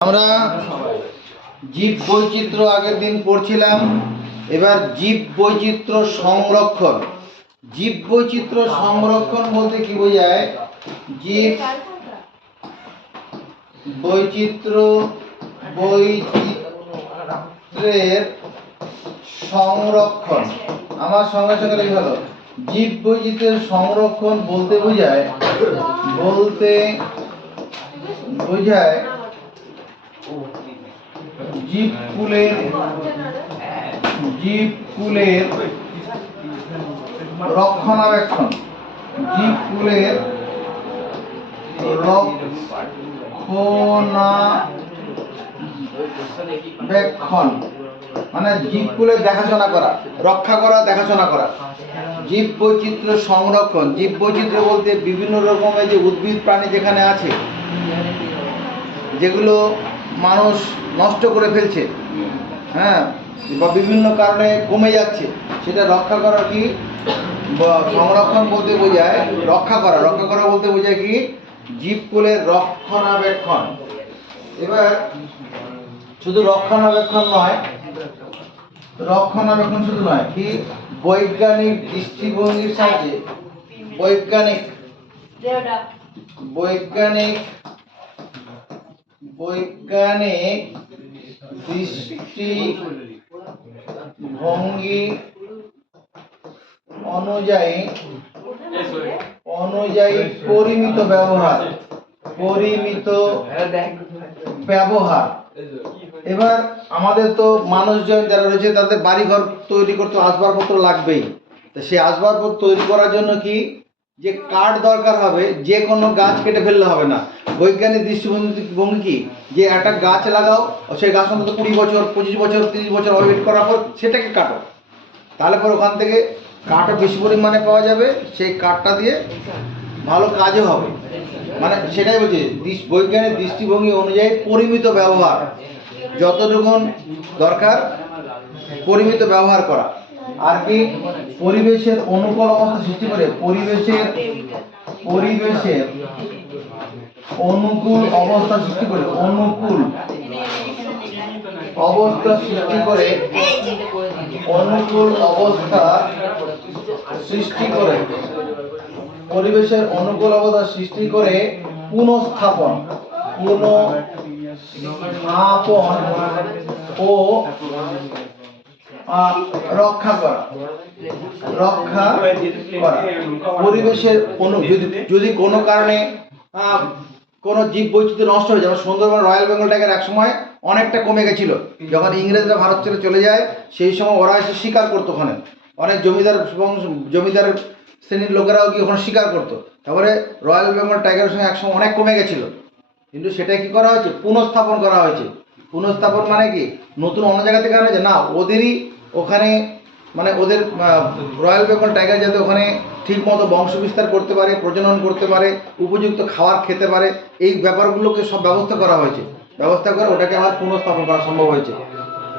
আমরা জীব বৈচিত্র্য আগের দিন পড়ছিলাম। এবার জীব বৈচিত্র্য সংরক্ষণ। জীব বৈচিত্র্য সংরক্ষণ বলতে কি বোঝায়? জীব বৈচিত্র্যের সংরক্ষণ। আমার সঙ্গে সঙ্গে লেখা হলো জীব বৈচিত্র্যের সংরক্ষণ বলতে বোঝায় জীবকুলের রক্ষণাবেক্ষণ। জীবকুলের রক্ষণাবেক্ষণ মানে জীবকুলের দেখাশোনা করা, রক্ষা করা, দেখাশোনা করা। জীব বৈচিত্র্য সংরক্ষণ। জীব বৈচিত্র্য বলতে বিভিন্ন রকমের যে উদ্ভিদ প্রাণী যেখানে আছে, যেগুলো মানুষ নষ্ট করে ফেলছে, হ্যাঁ, বা বিভিন্ন কারণে কমে যাচ্ছে, সেটা রক্ষা করা কি সংরক্ষণ বলতে বোঝায়? রক্ষা করা। রক্ষা করা বলতে বোঝায় কি? জীবকুলের রক্ষণাবেক্ষণ। এবার শুধু রক্ষণাবেক্ষণ শুধু নয়, কি বৈজ্ঞানিক দৃষ্টিভঙ্গির সাহায্যে বৈজ্ঞানিক দৃষ্টিভঙ্গি অনুযায়ী পরিমিত ব্যবহার। এবার আমাদের তো মানুষজন যারা রয়েছে তাদের বাড়িঘর তৈরি করতে আসবাবপত্র লাগবেই। তো সেই আসবাবপত্র তৈরি করার জন্য কি যে কাঠ দরকার হবে, যে কোনো গাছ কেটে ফেললে হবে না। বৈজ্ঞানিক দৃষ্টিভঙ্গি কি, যে একটা গাছ লাগাও, সেই গাছ অন্তত 20 বছর, 25 বছর, 30 বছর ওয়েট করার পর সেটাকে কাটো, তাহলে পর ওখান থেকে কাঠও বেশি পরিমাণে পাওয়া যাবে, সেই কাঠটা দিয়ে ভালো কাজও হবে। মানে সেটাই বলছি, বৈজ্ঞানিক দৃষ্টিভঙ্গি অনুযায়ী পরিমিত ব্যবহার, যতটুকু দরকার পরিমিত ব্যবহার করা। আর কি পরিবেশের অনুকূল অবস্থা সৃষ্টি করে, পরিবেশের অনুকূল অবস্থা সৃষ্টি করে, পরিবেশের অনুকূল অবস্থা সৃষ্টি করে পুনঃস্থাপন ও রক্ষা করা। পরিবেশের যদি কোনো কারণে কোনো জীব বৈচিত্র্য নষ্ট হয়ে যায়, যেমন সুন্দরবন রয়্যাল বেঙ্গল টাইগার এক সময় অনেকটা কমে গেছিল। যখন ইংরেজরা ভারত ছেড়ে চলে যায়, সেই সময় ওরা এসে শিকার করতো ওখানে, অনেক জমিদার শ্রেণীর লোকেরাও কি ওখানে শিকার করতো। তারপরে রয়্যাল বেঙ্গল টাইগারের সঙ্গে একসময় অনেক কমে গেছিল, কিন্তু সেটা কি করা হয়েছে? পুনঃস্থাপন করা হয়েছে। পুনঃস্থাপন মানে কি নতুন অন্য জায়গা থেকে আনা হয়েছে না, ওদেরই ওখানে, মানে ওদের রয়্যাল বেঙ্গল টাইগার যাতে ওখানে ঠিক মতো বংশ বিস্তার করতে পারে, প্রজনন করতে পারে, উপযুক্ত খাবার খেতে পারে, এই ব্যাপারগুলোকে সব ব্যবস্থা করা হয়েছে। ব্যবস্থা করে ওটাকে আমার পুনঃস্থাপন করা সম্ভব হয়েছে।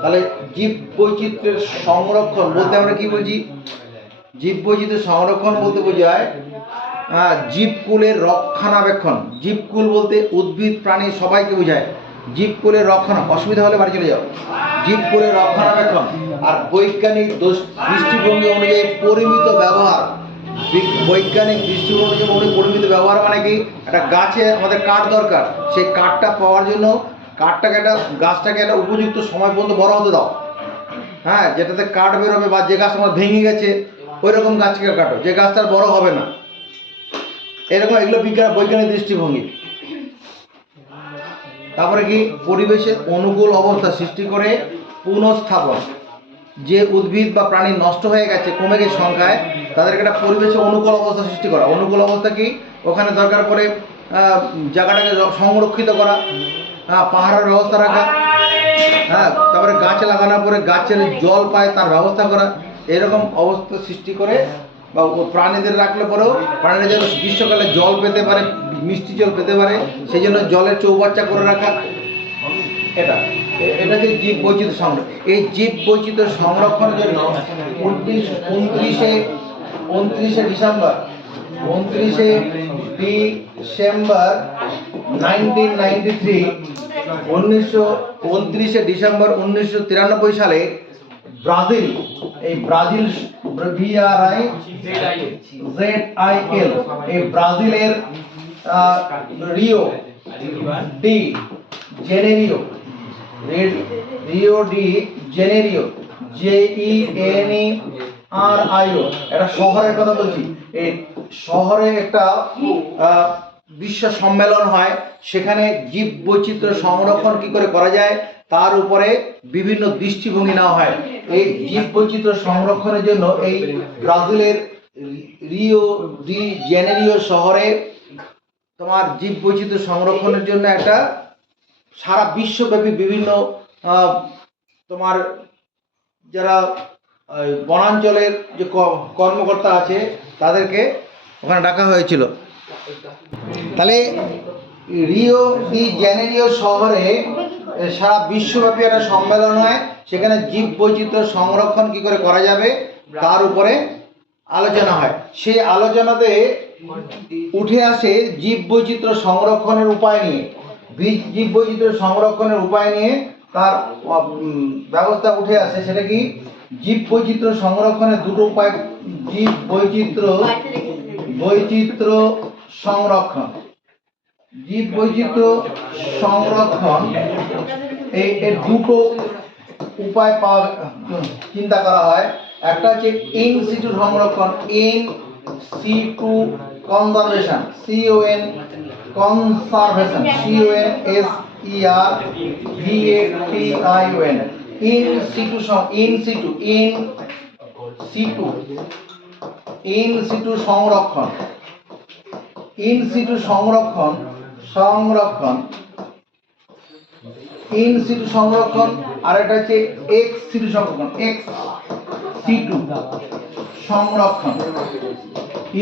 তাহলে জীব বৈচিত্র্যের সংরক্ষণ বলতে আমরা কি বলছি? জীব বৈচিত্র্যের সংরক্ষণ বলতে বোঝায় জীবকুলের রক্ষণাবেক্ষণ। জীবকুল বলতে উদ্ভিদ প্রাণী সবাইকে বোঝায়। জীবকুলের অসুবিধা হলে বাড়ি চলে যাও। জীবকুলের রক্ষণাবেক্ষণ আর বৈজ্ঞানিক দৃষ্টিভঙ্গি অনুযায়ী পরিমিত ব্যবহার। বৈজ্ঞানিক দৃষ্টিভঙ্গি অনুযায়ী পরিমিত ব্যবহার মানে কি, একটা গাছে আমাদের কাঠ দরকার, সেই কাঠটা পাওয়ার জন্য গাছটাকে একটা উপযুক্ত সময় পর্যন্ত বড় হতে দাও, হ্যাঁ, যেটাতে কাঠ বেরোবে, বা যে গাছ আমার ভেঙে গেছে ওই রকম গাছকে কাটো, যে গাছটার বড় হবে না। এরকম এগুলো বৈজ্ঞানিক দৃষ্টিভঙ্গি। তারপরে কি পরিবেশের অনুকূল অবস্থা সৃষ্টি করে পুনঃস্থাপন। যে উদ্ভিদ বা প্রাণী নষ্ট হয়ে গেছে, কমে গেছে সংখ্যায়, তাদেরকে একটা পরিবেশের অনুকূল অবস্থা সৃষ্টি করা। অনুকূল অবস্থা কি, ওখানে দরকার পড়ে জায়গাটাকে সংরক্ষিত করা, পাহাড়ের ব্যবস্থা রাখা, হ্যাঁ, তারপরে গাছ লাগানোর পরে গাছের জল পায় তার ব্যবস্থা করা। এরকম অবস্থা সৃষ্টি করে, বা প্রাণীদের রাখলে পরেও প্রাণীরা যেন গ্রীষ্মকালে জল পেতে পারে, মিষ্টি জল পেতে পারে, সেই জন্য জলের চৌবাচ্চা করে রাখা। এটা যে জীব বৈচিত্র্য সংরক্ষণ। এই জীব বৈচিত্র্য সংরক্ষণের জন্য 29শে ডিসেম্বর 1993 29 ডিসেম্বর 1993 সালে ব্রাজিল, এই ব্রাজিল BRIZIL, এই ব্রাজিলের Rio de Janeiro, Rio de Janeiro JENERIO, একটা শহরের কথা বলছি। এই শহরে একটা বিশ্ব সম্মেলন হয়, সেখানে জীব বৈচিত্র্য সংরক্ষণ কি করে করা যায় তার উপরে বিভিন্ন দৃষ্টিভঙ্গি নেওয়া হয়। এই জীব বৈচিত্র্য সংরক্ষণের জন্য এই ব্রাজিলের রিও ডি জেনেরিও শহরে তোমার জীব বৈচিত্র্য সংরক্ষণের জন্য একটা সারা বিশ্বব্যাপী বিভিন্ন তোমার যারা বনাঞ্চলের যে কর্মকর্তা আছে তাদেরকে ওখানে ডাকা হয়েছিল। তাহলে রিও ডি জেনেরিও শহরে সারা বিশ্বব্যাপী একটা সম্মেলন হয়, সেখানে জীব বৈচিত্র্য সংরক্ষণ কি করে করা যাবে তার উপরে আলোচনা হয়। সেই আলোচনাতে উঠে আসে জীব বৈচিত্র্য সংরক্ষণের উপায় নিয়ে, জীব বৈচিত্র্য সংরক্ষণের উপায় নিয়ে তার ব্যবস্থা উঠে আসে। সেটা কি? জীব বৈচিত্র্য সংরক্ষণের দুটো উপায়। জীব বৈচিত্র্য সংরক্ষণ, জীব বৈচিত্র্য সংরক্ষণ এই দুটো উপায় পাওয়া চিন্তা করা হয়। একটা হচ্ছে ইন সিটু সংরক্ষণ, in situ conservation, conservation, CONSERVATION, in situ সংরক্ষণ, ইন সিটু সংরক্ষণ, ইন সিটু সংরক্ষণ। আর এটা হচ্ছে এক্স সিটু সংরক্ষণ, এক্স সিটু সংরক্ষণ,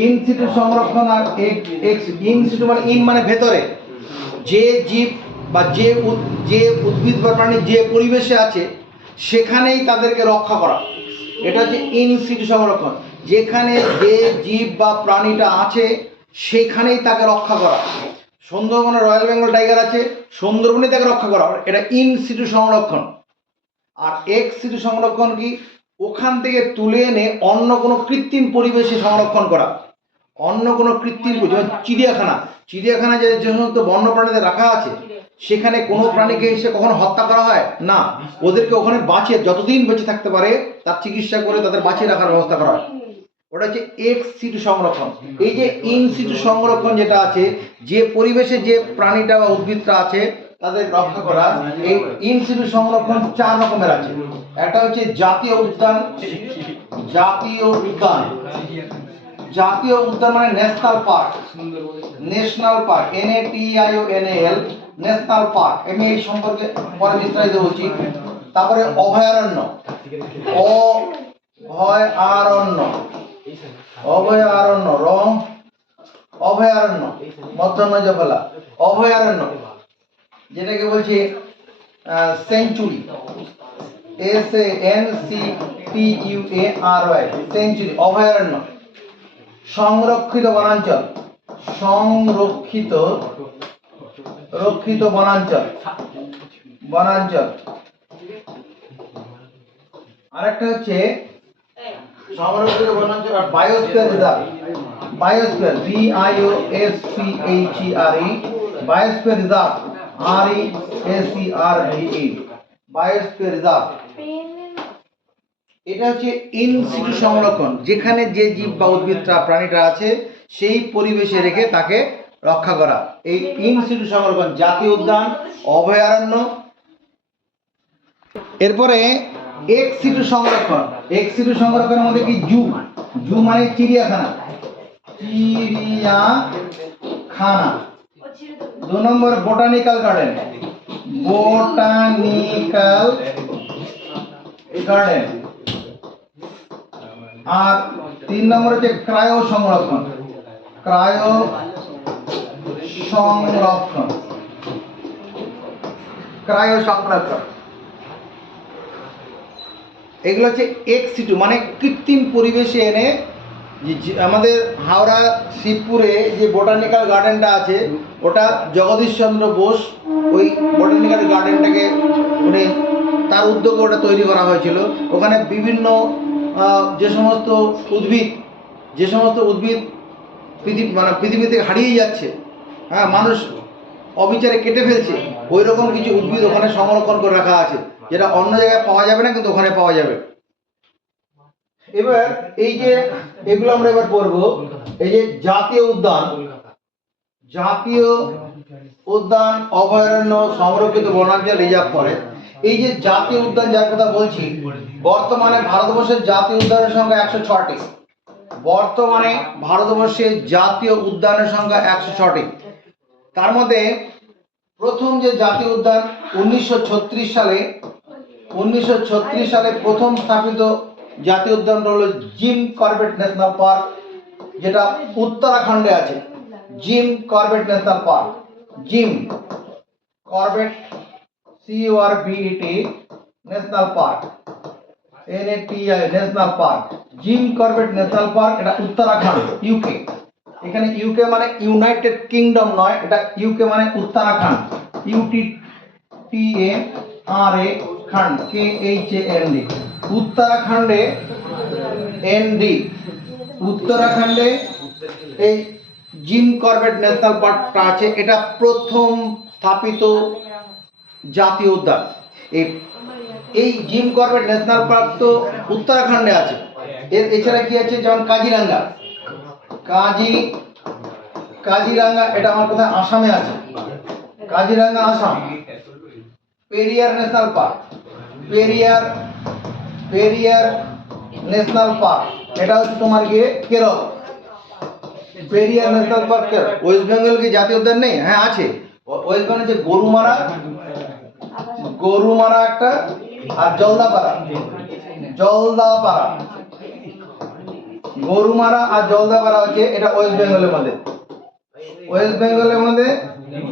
ইন সিটু সংরক্ষণ আর এক্স। ইন সিটু মানে ইন মানে ভেতরে, যে জীব বা যে উদ্ভিদ বা প্রাণী যে পরিবেশে আছে সেখানেই তাদেরকে রক্ষা করা, এটা হচ্ছে ইন সিটু সংরক্ষণ। যেখানে যে জীব বা প্রাণীটা আছে সেখানেই তাকে রক্ষা করা। সুন্দরবনে রয়্যাল বেঙ্গল টাইগার আছে, সুন্দরবনে তাকে রক্ষা করা, এটা ইন সিটু সংরক্ষণ। আর এক্স সিটু সংরক্ষণ কি? ওখান থেকে তুলে এনে অন্য কোনো কৃত্রিম পরিবেশে সংরক্ষণ করা। অন্য কোনো কৃত্রিম, যেমন চিড়িয়াখানায় যে সমস্ত বন্য প্রাণীদের রাখা আছে সেখানে কোনো প্রাণীকে এসে কখনো হত্যা করা হয় না, ওদেরকে ওখানে বাঁচিয়ে যতদিন বেঁচে থাকতে পারে তার চিকিৎসা করে তাদের বাঁচিয়ে রাখার ব্যবস্থা করা হয়, ওটা হচ্ছে এক্স সিটু সংরক্ষণ। এই যে ইন সিটু সংরক্ষণ যেটা আছে, যে পরিবেশে যে প্রাণীটা বা উদ্ভিদটা আছে তাদের রক্ষা করা, এই ইন সিটু সংরক্ষণ 4 রকমের আছে। একটা হচ্ছে জাতীয় উদ্যান, জাতীয় উদ্যান, জাতীয় উদ্যান মানে national park, national park, NATIONAL, national park. আমি এই সম্পর্কে পরে বিস্তারিত বলছি। তারপরে অভয়ারণ্য, অভয়ারণ্য, অভয়ারণ্য, অভয়ারণ্য, মধ্যমজফলা অভয়ারণ্য, যেটাকে বলছি সেঞ্চুরি, SANCTUARY, সেঞ্চুরি, অভয়ারণ্য। সংরক্ষিত বনাঞ্চল, রক্ষিত বনাঞ্চল, আরেকটা হচ্ছে সংরক্ষিত বনাঞ্চল আর biosphere reserve, biosphere BIOSPHERE, biosphere reserve RESERVE, biosphere reserve. এটা হচ্ছে ইন সিটু সংরক্ষণ, যেখানে যে জীব বা উদ্ভিদটা প্রাণীটা আছে সেই পরিবেশে রেখে তাকে রক্ষা করা, এই ইন সিটু সংরক্ষণ, জাতীয় উদ্যান, অভয়ারণ্য। এরপরে এক্স সিটু সংরক্ষণ, এক্স সিটু সংরক্ষণের মধ্যে কি? জু মানে চিড়িয়াখানা, 2 নম্বর বোটানিক্যাল গার্ডেন, আর 3 নম্বর হচ্ছে ক্রায়ো সংরক্ষণ, এগুলো হচ্ছে এক্স সিটু মানে কৃত্রিম পরিবেশে এনে আমাদের হাওড়া শিবপুরে যে বোটানিক্যাল গার্ডেনটা আছে ওটা জগদীশচন্দ্র বোস ওই বোটানিক্যাল গার্ডেনটাকে উনি তার উদ্যোগে ওটা তৈরি করা হয়েছিল। ওখানে বিভিন্ন যে সমস্ত উদ্ভিদ পৃথিবী থেকে হারিয়ে যাচ্ছে, হ্যাঁ, মানুষ অবিচারে কেটে ফেলছে, ওই রকম কিছু উদ্ভিদ ওখানে সংরক্ষণ করে রাখা আছে, যেটা অন্য জায়গায় পাওয়া যাবে না, কিন্তু ওখানে পাওয়া যাবে। এবার এই যে এগুলো আমরা এবার পড়বো, এই যে জাতীয় উদ্যান, অভয়ারণ্য, সংরক্ষিত বনাঞ্চল, রিজার্ভ ফরেস্ট। এই যে জাতীয় উদ্যান যার কথা বলছি, বর্তমানে ভারতবর্ষের জাতীয় উদ্যানের সংখ্যা 106টি। বর্তমানে ভারতবর্ষের জাতীয় উদ্যানের সংখ্যা 106টি। তার মধ্যে প্রথম যে জাতীয় উদ্যান 1936 সালে প্রথম স্থাপিত জাতীয় উদ্যানটা হলো জিম কর্বেট ন্যাশনাল পার্ক, যেটা উত্তরাখণ্ডে আছে। Gym Corbett national park, gym Corbett CORBET national park, NATI national park, gym Corbett national park, এটা উত্তরাখণ্ড, UK। এখানে UK মানে ইউনাইটেড কিংডম নয়, এটা UK মানে উত্তরাখণ্ড, UTTARA খণ্ড, KHAND, উত্তরাখণ্ডে ND, উত্তরাখণ্ডে এই জিম কর্বেট ন্যাশনাল পার্কটা আছে। এটা প্রথম স্থাপিত জাতীয় উদ্যান। এই জিম কর্বেট ন্যাশনাল পার্ক তো উত্তরাখণ্ডে আছে। এছাড়া কি আছে, যেমন কাজিরাঙ্গা, এটা আমার কোথায় আসামে আছে, Kaziranga Assam. Periyar national park, Periyar national park, এটা হচ্ছে তোমার গিয়ে Kerala. Periyar national park Kerala. West Bengal কি জাতীয় উদ্যান নেই? হ্যাঁ আছে। ওয়েস্ট বেঙ্গল যে গরুমারা একটা, আর জলদাপাড়া, গরুমারা আর জলদাপাড়া হচ্ছে, এটা ওয়েস্ট বেঙ্গলের মধ্যে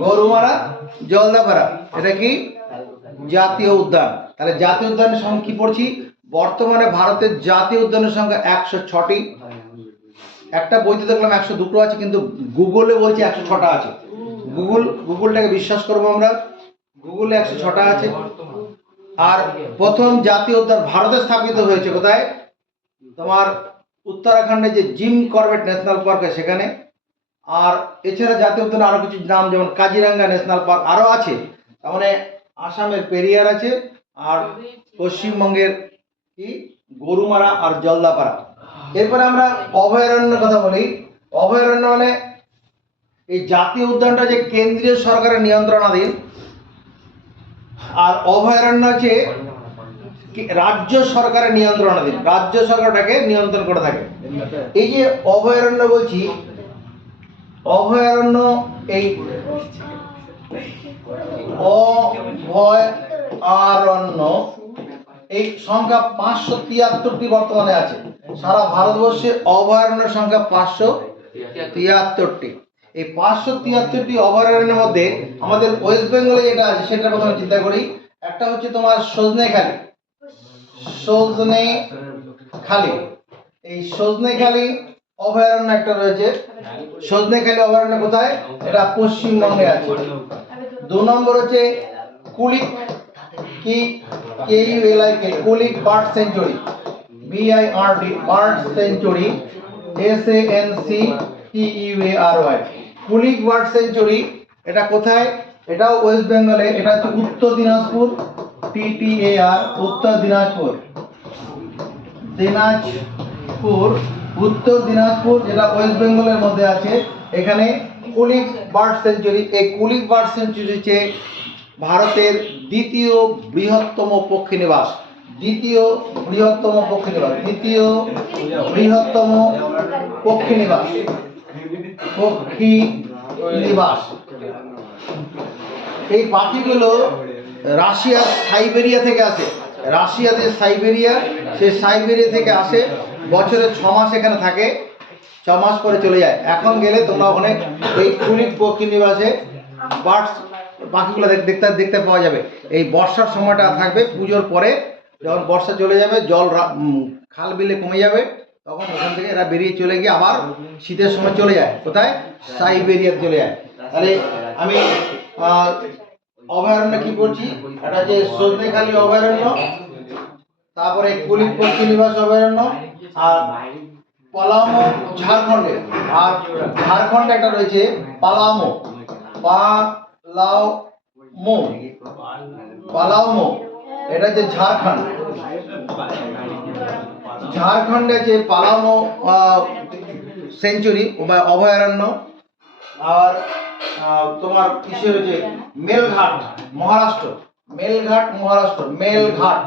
গরুমারা, জলদাপাড়া, এটা কি জাতীয় উদ্যান। তাহলে জাতীয় উদ্যানের সংখ্যা কি পড়ছি, বর্তমানে ভারতের জাতীয় উদ্যানের সংখ্যা 106টি। একটা বইতে দেখলাম 102টো আছে, কিন্তু গুগলে বলছে 106টা আছে। গুগলটাকে বিশ্বাস করবো আমরা, গুগলে 106টা আছে। আর প্রথম জাতীয় উদ্যান ভারতে স্থাপিত হয়েছে কোথায়, তোমার উত্তরাখণ্ডে যে জিম কর্বেট ন্যাশনাল পার্ক আছে সেখানে। আর এছাড়া জাতীয় উদ্যান আরো কিছু নাম, যেমন কাজিরাঙ্গা ন্যাশনাল পার্ক আরো আছে। তার মানে আসামের পেরিয়ার আছে, আর পশ্চিমবঙ্গের কি গরুমারা আর জলদাপাড়া। এরপরে আমরা অভয়ারণ্যের কথা বলি। অভয়ারণ্য মানে এই জাতীয় উদ্যানটা যে কেন্দ্রীয় সরকারের নিয়ন্ত্রণাধীন, আর অভয়ারণ্য হচ্ছে রাজ্য সরকারের নিয়ন্ত্রণাধীন, রাজ্য সরকারটাকে নিয়ন্ত্রণ করে থাকে। এই যে অভয়ারণ্য বলছি, অভয়ারণ্য এই অভয়ারণ্য এই সংখ্যা 573টি বর্তমানে আছে। সারা ভারতবর্ষে অভয়ারণ্যের সংখ্যা 573টি। এই 573টি অভয়ারণ্যের মধ্যে আমাদের ওয়েস্ট বেঙ্গলে যেটা আছে সেটা প্রথমে চিন্তা করি। একটা হচ্ছে তোমার সজনেখালি। এই সজনেখালি অভয়ারণ্য একটা রয়েছে। সজনেখালি অভয়ারণ্য কোথায়, এটা পশ্চিমবঙ্গে আছে। 2 নম্বর হচ্ছে Kulik, Kulik bird century, BIRD bird century, SANCTUARY, Kulik bird century. এটা কোথায়, এটাও ওয়েস্ট বেঙ্গলে। এটা হচ্ছে উত্তর দিনাজপুর, TTAR, উত্তর দিনাজপুর, উত্তর দিনাজপুর, যেটা ওয়েস্ট বেঙ্গলের মধ্যে আছে। এখানে কুলিক বার্ড সেঞ্চুরি। এই কুলিক বার্ড সেঞ্চুরি হচ্ছে ভারতের দ্বিতীয় বৃহত্তম পক্ষী নিবাস। এই পাখিগুলো রাশিয়ার সাইবেরিয়া থেকে আসে। সেই সাইবেরিয়া থেকে আসে, বছরে 6 মাস এখানে থাকে, 6 মাস পরে চলে যায়। এখন গেলে তোমরা ওখানে এই কুলিক পক্ষী নিবাসে পাখিগুলো দেখতে পাওয়া যাবে। এই বর্ষার সময়টা থাকবে, পুজোর পরে যখন বর্ষা চলে যাবে, জল খাল বিলে কমে যাবে, তখন ওখান থেকে এরা বেরিয়ে চলে গিয়ে আবার শীতের সময় চলে যায় কোথায়, সাইবেরিয়াতে চলে যায়। তাহলে আমি অভয়ারণ্য কি করছি, এটা যে সজনেখালি অভয়ারণ্য, তারপরে কুলিক পক্ষীনিবাস অভয়ারণ্য, আর পালামো ঝাড়খণ্ডে, আর ঝাড়খণ্ডে একটা রয়েছে পালামো, পালামো এটা হচ্ছে ঝাড়খণ্ড, ঝাড়খণ্ডে যে পালামো সেঞ্চুরি বা অভয়ারণ্য। আর তোমার কিসে রয়েছে মেলঘাট মহারাষ্ট্র, মেলঘাট মহারাষ্ট্র, মেলঘাট,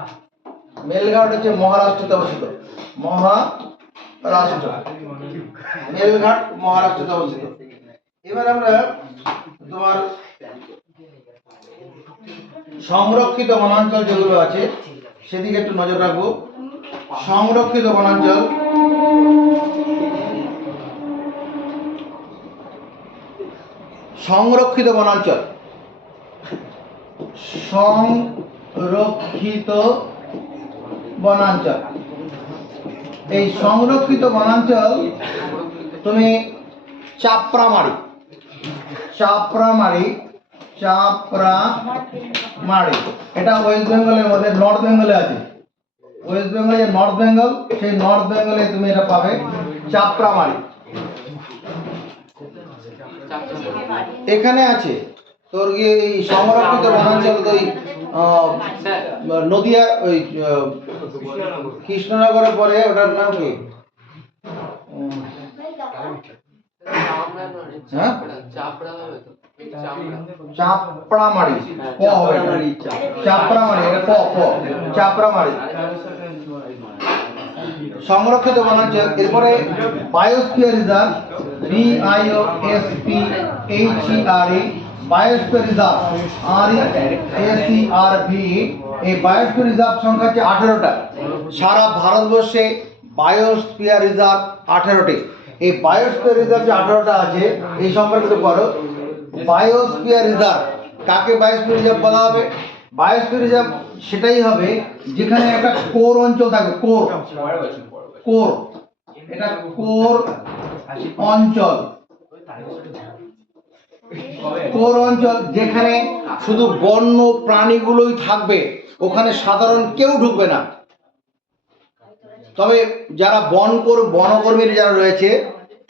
মেলঘাট হচ্ছে মহারাষ্ট্রতে অবস্থিত, মহারাষ্ট্র, মেলঘাট মহারাষ্ট্রতে অবস্থিত। এবার আমরা তোমার সংরক্ষিত বনাঞ্চল যেগুলো আছে সেদিকে একটু নজর রাখবো। সংরক্ষিত বনাঞ্চল, সংরক্ষিত বনাঞ্চল, সংরক্ষিত বনাঞ্চল, এই সংরক্ষিত বনাঞ্চল তুমি চাপড়ামারি, চাপড়ামারি, চাপড়ামারি, এটা ওয়েস্ট বেঙ্গলের মধ্যে, নর্থ বেঙ্গলে আছে। ওয়েস্ট বেঙ্গলে যে নর্থ বেঙ্গল, সেই নর্থ বেঙ্গলে তুমি এটা পাবে চাপড়ামারি। এখানে আছে তোর গিয়ে এই সংরক্ষিত বনাঞ্চল, ওই নদিয়া, ওই কৃষ্ণনগরের পরে ওটার নাম কি, হ্যাঁ চাপড়ামারি, চাপড়ামারি, এটা চাপড়ামারি সংরক্ষিত বনাঞ্চল। এরপরে biosphere reserve, BIOSPHERE, biosphere reserve, RESERV। এই বায়োস্ফিয়ার রিজার্ভ সংখ্যা হচ্ছে 18টা। সারা ভারতবর্ষে বায়োস্ফিয়ার রিজার্ভ 18টি। এই বায়োস্ফিয়ার রিজার্ভ যে 18টা আছে এই সম্পর্কে পড়ো। বায়োস্ফিয়ার রিজার্ভ কাকে বায়োস্ফিয়ার রিজার্ভ বলা হবে? বায়োস্ফিয়ার রিজার্ভ সেটাই হবে যেখানে একটা কোর অঞ্চল থাকবে, কোর, কোর, এটা কোর অঞ্চল, কোর অঞ্চল যেখানে শুধু বন্য প্রাণীগুলোই থাকবে, ওখানে সাধারণ কেউ ঢুকবে না। তবে যারা বনকর্মীরা যারা রয়েছে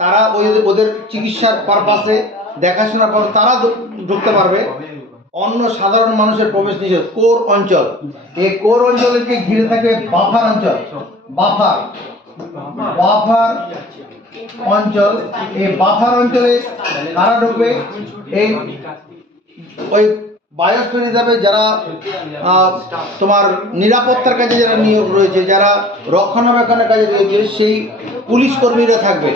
তারা ওদের চিকিৎসার পারপাসে দেখাশোনার পর তারা ঢুকতে পারবে, অন্য সাধারণ মানুষের প্রবেশ নিষেধ। কোর অঞ্চল, এই কোর অঞ্চলকে ঘিরে থাকে বাফার অঞ্চল, বাফার, বাফার অঞ্চল। এই বাফার অঞ্চলে কারা ঢুকবে? এই ওই বায়োস্ফিয়ার রিজার্ভে যারা তোমার নিরাপত্তার কাজে যারা নিয়োগ রয়েছে, যারা রক্ষণাবেক্ষণের কাজে রয়েছে, সেই পুলিশ কর্মীরা থাকবে।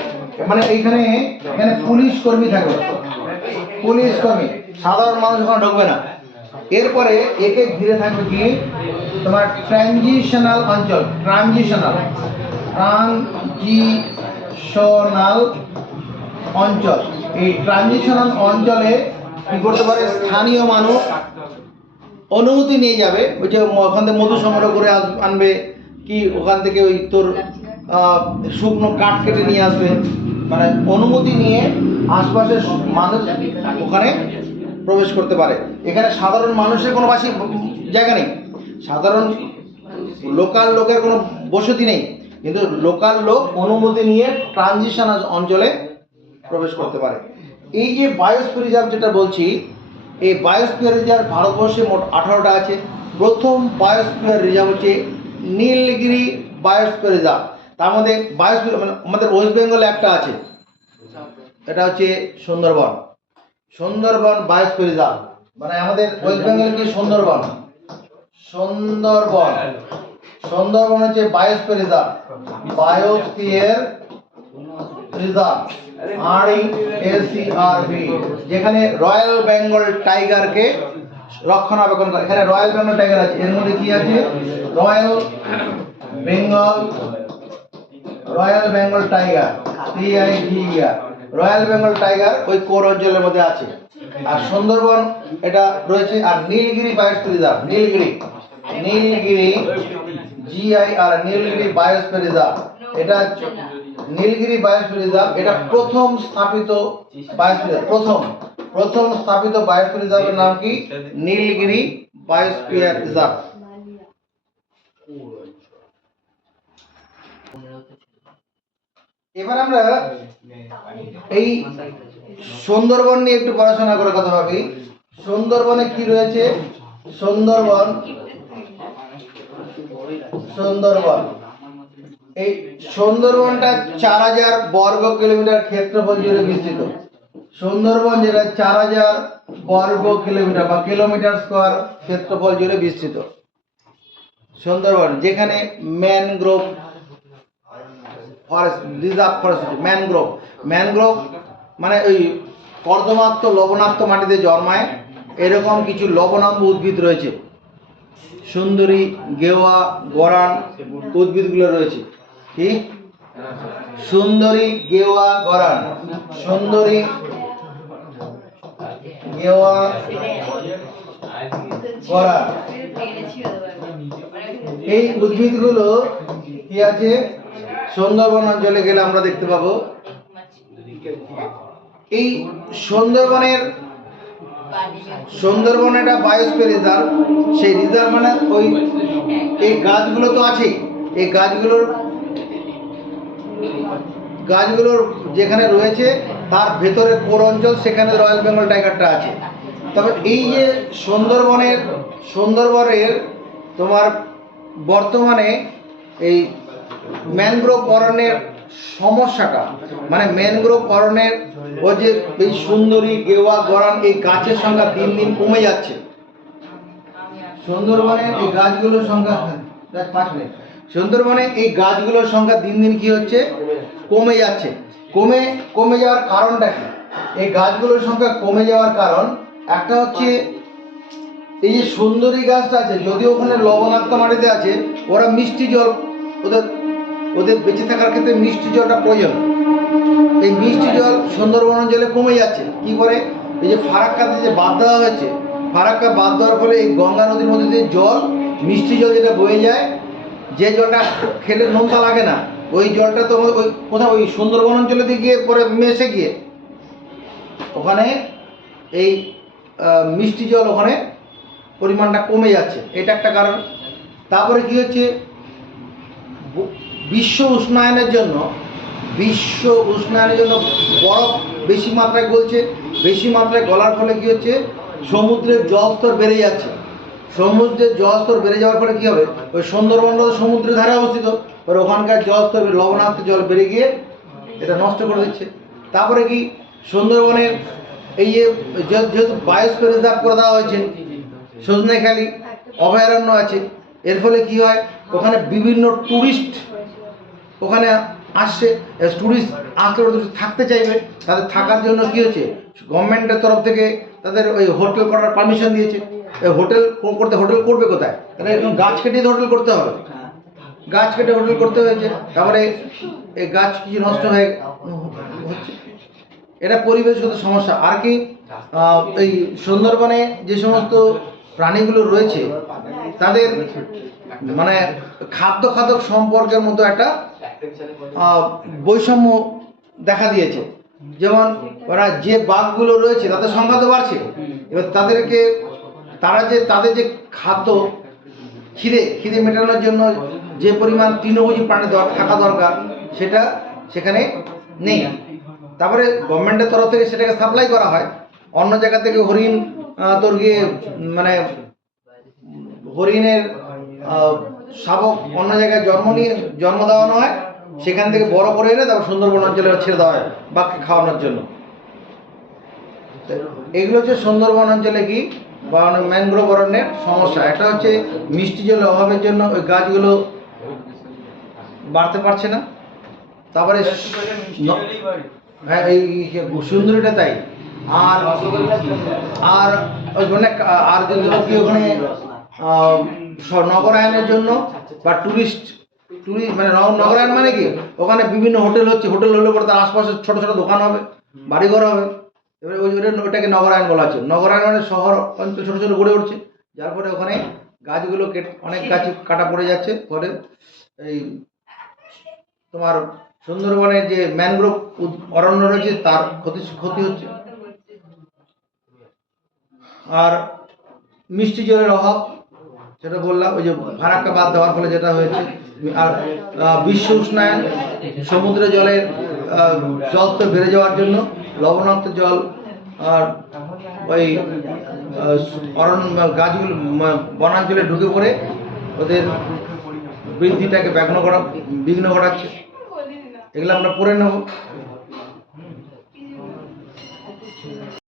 মানে এখানে পুলিশ কর্মী থাকবে, পুলিশ কর্মী, সাধারণ মানুষ ওখানে ঢুকবে না। এরপরে একে ঘিরে থাকবে কি তোমার ট্রানজিশনাল অঞ্চল, ট্রানজিশনাল, ট্রানজিশনাল অঞ্চল। এই ট্রানজিশনাল অঞ্চলে কি করতে পারে? স্থানীয় মানুষ অনুমতি নিয়ে যাবে, ওই যে ওখান থেকে মধু সংগ্রহ করে আনবে, কি ওখান থেকে ওই তোর শুকনো কাঠ কেটে নিয়ে আসবে, মানে অনুমতি নিয়ে আশপাশের মানুষ ওখানে প্রবেশ করতে পারে। এখানে সাধারণ মানুষের কোনো জায়গা নেই, সাধারণ লোকাল লোকের কোনো বসতি নেই, কিন্তু লোকাল লোক অনুমতি নিয়ে ট্রানজিশনাল অঞ্চলে প্রবেশ করতে পারে। এই যে বায়োস্ফিয়ার রিজার্ভ যেটা বলছি, এই বায়োস্ফিয়ার রিজার্ভ ভারতবর্ষে মোট 18টা আছে। প্রথম বায়োস্ফিয়ার রিজার্ভ হচ্ছে নীলগিরি বায়োস্ফিয়ার রিজার্ভ। তার মধ্যে বায়োস্ফিয়ার মানে আমাদের ওয়েস্ট বেঙ্গলে একটা আছে, এটা হচ্ছে সুন্দরবন, সুন্দরবন বায়োস্ফিয়ার রিজার্ভ। মানে আমাদের ওয়েস্ট বেঙ্গলে কি সুন্দরবন, সুন্দরবন, সুন্দরবন হচ্ছে biosphere reserve, biosphere reserve, RESERV, যেখানে রয়্যাল বেঙ্গল টাইগারকে রক্ষণাবেক্ষণ করে। এখানে রয়্যাল বেঙ্গল টাইগার আছে, এর মধ্যে কি আছে? Royal Bengal, royal Bengal tiger, TIGER, royal Bengal tiger ওই কোর অঞ্চলের মধ্যে আছে। আর সুন্দরবন এটা রয়েছে। আর Nilgiri biosphere reserve, Nilgiri, Nilgiri GIR, Nilgiri biosphere reserve, এটা নীলগিরি বায়োস্ফিয়ার রিজার্ভ। এটা প্রথম স্থাপিত বায়োস্ফিয়ার, প্রথম স্থাপিত বায়োস্ফিয়ার রিজার্ভের নাম কি? Nilgiri biosphere reserve. এবার আমরা এই সুন্দরবন নিয়ে একটু পড়াশোনা করে কথা ভাবি। সুন্দরবনে কি রয়েছে? সুন্দরবন এই সুন্দরবনটা 4000 বর্গ কিলোমিটার ক্ষেত্রফল জুড়ে বিস্তৃত। সুন্দরবন যেটা 4000 বর্গ কিলোমিটার বা কিলোমিটার স্কয়ার ক্ষেত্রফল জুড়ে বিস্তৃত সুন্দরবন, যেখানে mangrove forest, reserve forest, mangrove মানে ওই কর্দমাক্ত লবণাক্ত মাটিতে জন্মায় এরকম কিছু লবণাম্ব উদ্ভিদ রয়েছে। সুন্দরী, গেওয়া, গরান উদ্ভিদগুলো রয়েছে। কি? সুন্দরী, গেওয়া, গরান। সুন্দরী, গেওয়া, গরান এই উদ্ভিদগুলো কি আছে? সুন্দরবন অঞ্চলে গেলে আমরা দেখতে পাবো। এই সুন্দরবন একটা বায়োস্ফিয়ার রিজার্ভ। সেই রিজার্ভ মানে ওই এই গাছগুলো তো আছে, এই গাছগুলোর যেখানে রয়েছে তার ভেতরে কোর অঞ্চল, সেখানে রয়্যাল বেঙ্গল টাইগারটা আছে। তবে এই যে সুন্দরবনের তোমার বর্তমানে এই ম্যানগ্রোভ অরণ্যের সমস্যাটা, মানে ম্যানগ্রোভ অরণ্যের ও যে এই সুন্দরী, গেওয়া, গরান এই গাছের সংখ্যা দিন দিন কমে যাচ্ছে। সুন্দরবনের এই গাছগুলোর সংখ্যা 5 মিনিট। সুন্দরবনে এই গাছগুলোর সংখ্যা দিন দিন কি হচ্ছে? কমে যাচ্ছে। কমে যাওয়ার কারণটা কি? এই গাছগুলোর সংখ্যা কমে যাওয়ার কারণ একটা হচ্ছে এই যে সুন্দরী গাছটা আছে, যদিও ওখানে লবণাক্ত মাটিতে আছে, ওরা মিষ্টি জল, ওদের বেঁচে থাকার ক্ষেত্রে মিষ্টি জলটা প্রয়োজন। এই মিষ্টি জল সুন্দরবন অঞ্চলে কমে যাচ্ছে। কি করে? এই যে ফারাক্কাতে যে বাঁধ দেওয়া হয়েছে, ফারাক্কা বাঁধ দেওয়ার ফলে এই গঙ্গা নদীর মধ্যে দিয়ে জল, মিষ্টি জল যেটা বয়ে যায়, যে জলটা খেলে নোনতা লাগে না, ওই জলটা তো ওই কোথাও ওই সুন্দরবন অঞ্চলে দিয়ে গিয়ে পরে মেশে গিয়ে ওখানে এই মিষ্টি জল ওখানে পরিমাণটা কমে যাচ্ছে। এটা একটা কারণ। তারপরে কি হচ্ছে? বিশ্ব উষ্ণায়নের জন্য বরফ বেশি মাত্রায় গলছে। বেশি মাত্রায় গলার ফলে কি হচ্ছে? সমুদ্রের জলস্তর বেড়ে যাচ্ছে। সমুদ্রের জলস্তর বেড়ে যাওয়ার ফলে কি হবে? ওই সুন্দরবনটা সমুদ্রের ধারে অবস্থিত, আর ওখানকার জলস্তর, লবণাক্ত জল বেড়ে গিয়ে এটা নষ্ট করে দিচ্ছে। তারপরে কি? সুন্দরবনের এই যেহেতু বায়োস্ফিয়ার রিজার্ভ করে দেওয়া হয়েছে, সজনেখালি অভয়ারণ্য আছে, এর ফলে কি হয়? ওখানে বিভিন্ন টুরিস্ট ওখানে আসছে। টুরিস্ট আসলে ওরা থাকতে চাইবে, তাদের থাকার জন্য কি হচ্ছে? গভর্নমেন্টের তরফ থেকে তাদের ওই হোটেল করার পারমিশন দিয়েছে। হোটেল করবে কোথায়? তাহলে এখন গাছ কেটে হোটেল করতে হবে, গাছ কেটে হোটেল করতে হয়েছে। তারপরে এই গাছ কিছু নষ্ট হয়ে হচ্ছে, এটা পরিবেশগত সমস্যা। আর কি? এই সুন্দরবনে যে সমস্ত প্রাণীগুলো রয়েছে তাদের মানে খাদ্য খাদক সম্পর্কের মতো একটা বৈষম্য দেখা দিয়েছে। যেমন ওরা যে বাঘগুলো রয়েছে তাদের সংখ্যা তো বাড়ছে, এবার তাদের যে খাদ্য, খিদে মেটানোর জন্য যে পরিমাণ তৃণভোজী প্রাণী থাকা দরকার সেটা সেখানে নেই। তারপরে গভর্নমেন্টের তরফ থেকে সেটাকে সাপ্লাই করা হয়। অন্য জায়গা থেকে হরিণ তোর গিয়ে মানে হরিণের শাবক অন্য জায়গায় জন্ম দেওয়ানো হয়, সেখান থেকে বড় করে এনে তারপর সুন্দরবন অঞ্চলে ছেড়ে দেওয়া হয় বাঘকে খাওয়ানোর জন্য। এগুলো হচ্ছে সুন্দরবন অঞ্চলে কি বা ম্যানগ্রোভ অরণ্যের সমস্যা। একটা হচ্ছে মিষ্টি জলের অভাবের জন্য ওই গাছগুলো বাড়তে পারছে না। তারপরে হ্যাঁ, এই সুন্দরীটা তাই। আর যদি ওখানে নগরায়নের জন্য বা টুরিস্ট মানে নগরায়ন মানে কি? ওখানে বিভিন্ন হোটেল হচ্ছে, হোটেল হলে পরে তার আশপাশে ছোট ছোট দোকান হবে, বাড়িঘর হবে। এবারে ওটাকে নগরায়ন বলা হচ্ছে। নগরায়ন মানে শহর অঞ্চল ছোট ছোট গড়ে উঠছে, যার ফলে ওখানে গাছগুলো অনেক গাছ কাটা পড়ে যাচ্ছে। ফলে এই তোমার সুন্দরবনের যে ম্যানগ্রোভ অরণ্য রয়েছে তার ক্ষতি হচ্ছে। আর মিষ্টি জলের অভাব, যেটা বললাম, ওই যে ফারাক্কা বাঁধ দেওয়ার ফলে যেটা হয়েছে। আর বিশ্ব উষ্ণায়ন, সমুদ্র জলের জলস্তর বেড়ে যাওয়ার জন্য লবণাক্ত জল আর ওই অরণ্য গাছগুলো বনাঞ্চলে ঢুকে পড়ে ওদের বৃদ্ধিটাকে বিঘ্ন ঘটাচ্ছে। এগুলো আমরা পড়ে নেব।